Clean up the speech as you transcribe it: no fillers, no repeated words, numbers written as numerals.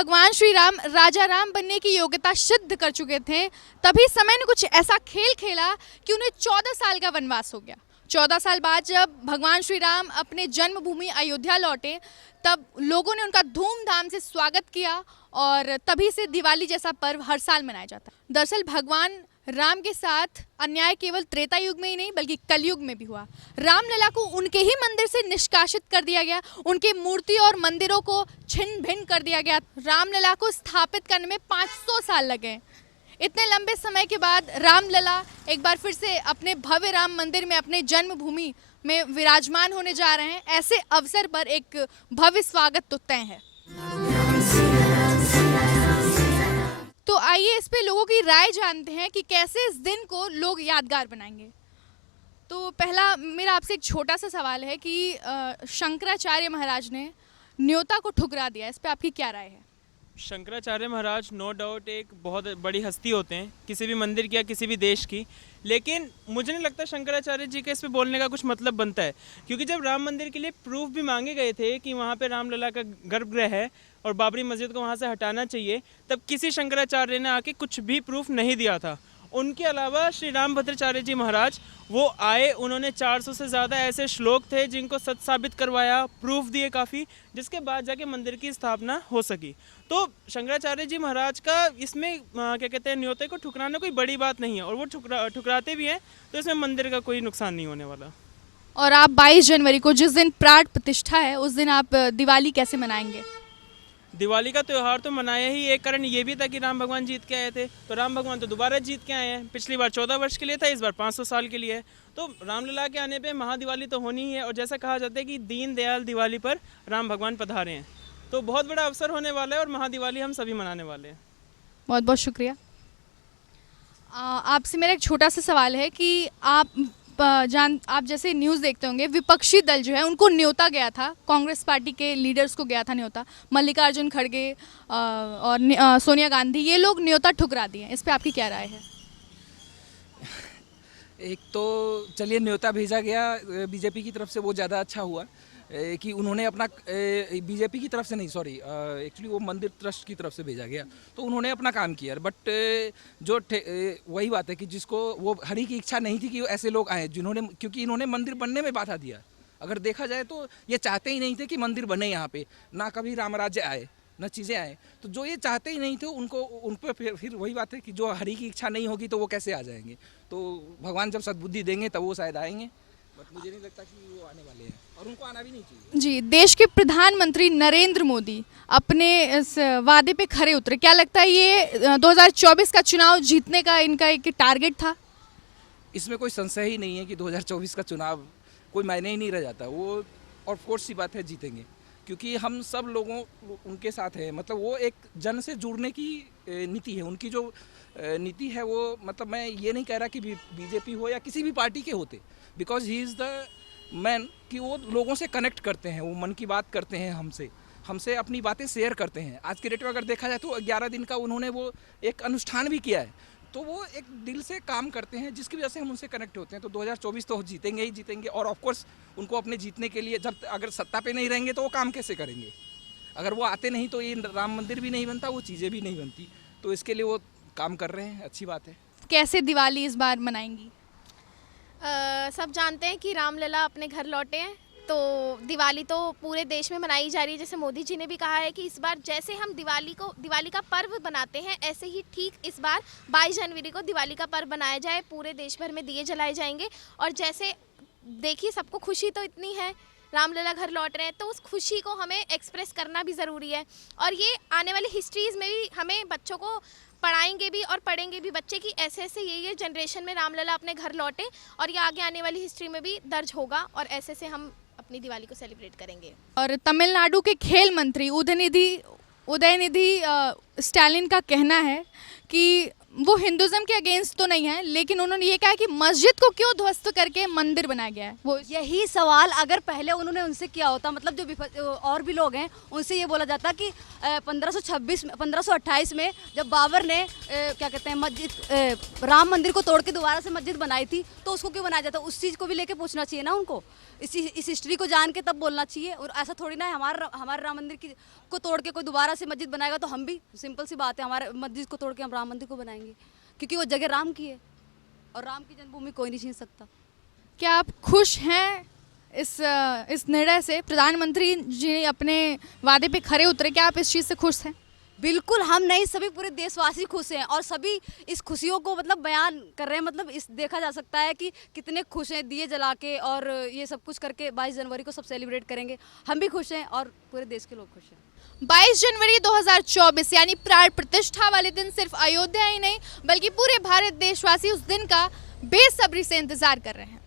भगवान श्री राम राजा राम बनने की योग्यता सिद्ध कर चुके थे, तभी समय ने कुछ ऐसा खेल खेला कि उन्हें 14 साल का वनवास हो गया। 14 साल बाद जब भगवान श्री राम अपने जन्मभूमि अयोध्या लौटे, तब लोगों ने उनका धूमधाम से स्वागत किया और तभी से दिवाली जैसा पर्व हर साल मनाया जाता है। दरअसल भगवान राम के साथ अन्याय केवल त्रेता युग में ही नहीं बल्कि कलयुग में भी हुआ। रामलला को उनके ही मंदिर से निष्कासित कर दिया गया, उनकी मूर्ति और मंदिरों को छिन्न भिन्न कर दिया गया। रामलला को स्थापित करने में 500 साल लगे। इतने लंबे समय के बाद रामलला एक बार फिर से अपने भव्य राम मंदिर में अपने जन्मभूमि में विराजमान होने जा रहे हैं। ऐसे अवसर पर एक भव्य स्वागत तो तय है। तो आइए इस पे लोगों की राय जानते हैं कि कैसे इस दिन को लोग यादगार बनाएंगे। तो पहला मेरा आपसे एक छोटा सा सवाल है कि शंकराचार्य महाराज ने न्योता को ठुकरा दिया, इस पे आपकी क्या राय है? शंकराचार्य महाराज नो डाउट एक बहुत बड़ी हस्ती होते हैं किसी भी मंदिर की या किसी भी देश की, लेकिन मुझे नहीं लगता शंकराचार्य जी के इस पे बोलने का कुछ मतलब बनता है, क्योंकि जब राम मंदिर के लिए प्रूफ भी मांगे गए थे कि वहाँ पे रामलला का गर्भगृह है और बाबरी मस्जिद को वहाँ से हटाना चाहिए, तब किसी शंकराचार्य ने आके कुछ भी प्रूफ नहीं दिया था। उनके अलावा श्री रामभद्राचार्य जी महाराज वो आए, उन्होंने 400 से ज़्यादा ऐसे श्लोक थे जिनको सच साबित करवाया, प्रूफ दिए काफ़ी, जिसके बाद जाके मंदिर की स्थापना हो सकी। तो शंकराचार्य जी महाराज का इसमें क्या कहते हैं, न्योते को ठुकराना कोई बड़ी बात नहीं है, और वो ठुकराते भी हैं तो इसमें मंदिर का कोई नुकसान नहीं होने वाला। और आप 22 जनवरी को जिस दिन प्राण प्रतिष्ठा है उस दिन आप दिवाली कैसे मनाएंगे? दिवाली का त्यौहार तो मनाया ही, एक कारण ये भी था कि राम भगवान जीत के आए थे, तो राम भगवान तो दोबारा जीत के आए हैं। पिछली बार 14 वर्ष के लिए था, इस बार 500 साल के लिए है। तो रामलला के आने पे महादिवाली तो होनी ही है, और जैसा कहा जाता है कि दीन दयाल दिवाली पर राम भगवान पधारे हैं, तो बहुत बड़ा अवसर होने वाला है और महादिवाली हम सभी मनाने वाले हैं। बहुत बहुत शुक्रिया। आपसे मेरा एक छोटा सा सवाल है कि आप जैसे न्यूज़ देखते होंगे, विपक्षी दल जो है उनको न्योता गया था, कांग्रेस पार्टी के लीडर्स को गया था न्योता, मल्लिकार्जुन खड़गे और सोनिया गांधी, ये लोग न्योता ठुकरा दिए, इस पे आपकी क्या राय है? एक तो चलिए न्योता भेजा गया बीजेपी की तरफ से, वो ज़्यादा अच्छा हुआ कि उन्होंने अपना बीजेपी की तरफ से नहीं, सॉरी एक्चुअली वो मंदिर ट्रस्ट की तरफ से भेजा गया, तो उन्होंने अपना काम किया। बट जो वही बात है कि जिसको वो हरि की इच्छा नहीं थी कि ऐसे लोग आए, जिन्होंने, क्योंकि इन्होंने मंदिर बनने में बाधा दिया। अगर देखा जाए तो ये चाहते ही नहीं थे कि मंदिर बने यहाँ पे, ना कभी रामराज्य आए ना चीज़ें आए, तो जो ये चाहते ही नहीं थे उनको उन पर फिर वही बात है कि जो हरि की इच्छा नहीं होगी तो वो कैसे आ जाएंगे। तो भगवान जब सद्बुद्धि देंगे तब वो शायद आएंगे, बट मुझे नहीं लगता कि वो आने वाले हैं, और उनको आना भी नहीं चाहिए। जी, देश के प्रधानमंत्री नरेंद्र मोदी अपने इस वादे पे खरे उतरे, क्या लगता है ये 2024 का चुनाव जीतने का इनका एक टारगेट था? इसमें कोई संशय ही नहीं है कि 2024 का चुनाव कोई मायने ही नहीं रह जाता। वो और कोर्स सी बात है जीतेंगे, क्योंकि हम सब लोगों उनके साथ हैं। मतलब वो एक जन से जुड़ने की नीति है उनकी, जो नीति है वो, मतलब मैं ये नहीं कह रहा कि बीजेपी हो या किसी भी पार्टी के होते, because he is the man, कि वो लोगों से कनेक्ट करते हैं, वो मन की बात करते हैं, हमसे अपनी बातें शेयर करते हैं। आज के डेट में अगर देखा जाए तो 11 दिन का उन्होंने वो एक अनुष्ठान भी किया है, तो वो एक दिल से काम करते हैं, जिसकी वजह से हम उनसे कनेक्ट होते हैं। तो 2024 तो जीतेंगे ही जीतेंगे, और ऑफकोर्स उनको अपने जीतने के लिए, जब अगर सत्ता पे नहीं रहेंगे तो वो काम कैसे करेंगे? अगर वो आते नहीं तो ये राम मंदिर भी नहीं बनता, वो चीज़ें भी नहीं बनती, तो इसके लिए वो काम कर रहे हैं, अच्छी बात है। कैसे दिवाली इस बार मनाएंगी? सब जानते हैं कि रामलला अपने घर लौटे हैं, तो दिवाली तो पूरे देश में मनाई जा रही है। जैसे मोदी जी ने भी कहा है कि इस बार जैसे हम दिवाली का पर्व बनाते हैं, ऐसे ही ठीक इस बार 22 जनवरी को दिवाली का पर्व बनाया जाए, पूरे देश भर में दिए जलाए जाएंगे। और जैसे देखिए, सबको खुशी तो इतनी है, रामलला घर लौट रहे हैं, तो उस खुशी को हमें एक्सप्रेस करना भी ज़रूरी है। और ये आने वाली हिस्ट्रीज़ में भी हमें बच्चों को पढ़ाएंगे भी और पढ़ेंगे भी बच्चे की ऐसे ऐसे ये जनरेशन में रामलला अपने घर लौटे, और ये आगे आने वाली हिस्ट्री में भी दर्ज होगा, और ऐसे से हम अपनी दिवाली को सेलिब्रेट करेंगे। और तमिलनाडु के खेल मंत्री उदयनिधि स्टालिन का कहना है कि वो हिंदुज्म के अगेंस्ट तो नहीं है, लेकिन उन्होंने ये कहा कि मस्जिद को क्यों ध्वस्त करके मंदिर बनाया गया है। वो यही सवाल अगर पहले उन्होंने उनसे किया होता, मतलब जो और भी लोग हैं उनसे ये बोला जाता कि 1528 में जब बाबर ने क्या कहते हैं मस्जिद राम मंदिर को तोड़ के दोबारा से मस्जिद बनाई थी, तो उसको क्यों बनाया जाता, उस चीज़ को भी लेके पूछना चाहिए ना उनको। इस हिस्ट्री को जान के तब बोलना चाहिए। और ऐसा थोड़ी ना है हमारे राम मंदिर को तोड़ के कोई दोबारा से मस्जिद बनाएगा तो हम भी, सिंपल सी बात है, हमारे मस्जिद को तोड़ के हम राम मंदिर को बनाएंगे, क्योंकि वो जगह राम की है और राम की जन्मभूमि कोई नहीं छीन सकता। क्या आप खुश हैं इस निर्णय से? प्रधानमंत्री जी अपने वादे पे खरे उतरे, क्या आप इस चीज़ से खुश हैं? बिल्कुल, हम नहीं, सभी पूरे देशवासी खुश हैं और सभी इस खुशियों को मतलब बयान कर रहे हैं। मतलब इस देखा जा सकता है कि कितने खुश हैं, दिए जला के और ये सब कुछ करके 22 जनवरी को सब सेलिब्रेट करेंगे। हम भी खुश हैं और पूरे देश के लोग खुश हैं। 22 जनवरी 2024 यानी प्राण प्रतिष्ठा वाले दिन सिर्फ अयोध्या ही नहीं बल्कि पूरे भारत देशवासी उस दिन का बेसब्री से इंतजार कर रहे हैं।